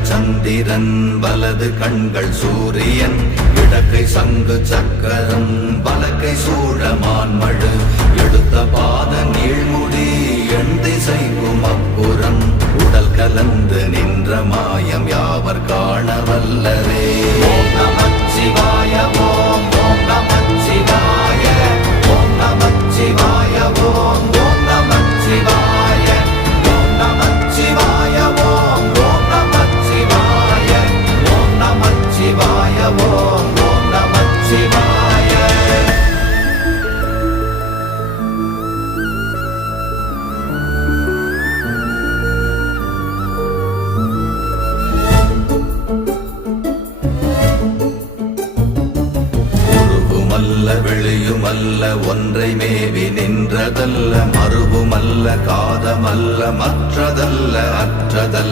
இடங்கள் சந்திரன் வலது கண்கள் சூரியன் இடக்கை சங்கு சக்கரம் வலக்கை சூழமான்மழு எடுத்த பாத நீழ்முடி எண் திசைக்கும் அப்புறம் உடல் கலந்து நின்ற மாயம் யாவர் காண வல்லரே. ஓம் நமச்சிவாய ஓம் ஓம் நமச்சிவாய ஓம் நமச்சிவாய ஓம் ஓம் நமச்சிவாய ஓம் நமச்சிவாய ஓம் ஓம் நமச்சிவாய ஓம் நமச்சிவாய ஓம் ஓம் நமச்சிவாய. வெளியுமல்ல ஒன்றை மேவி நின்றதல்ல மறுவுமல்ல காதமல்ல மற்றதல்ல அற்றதல்ல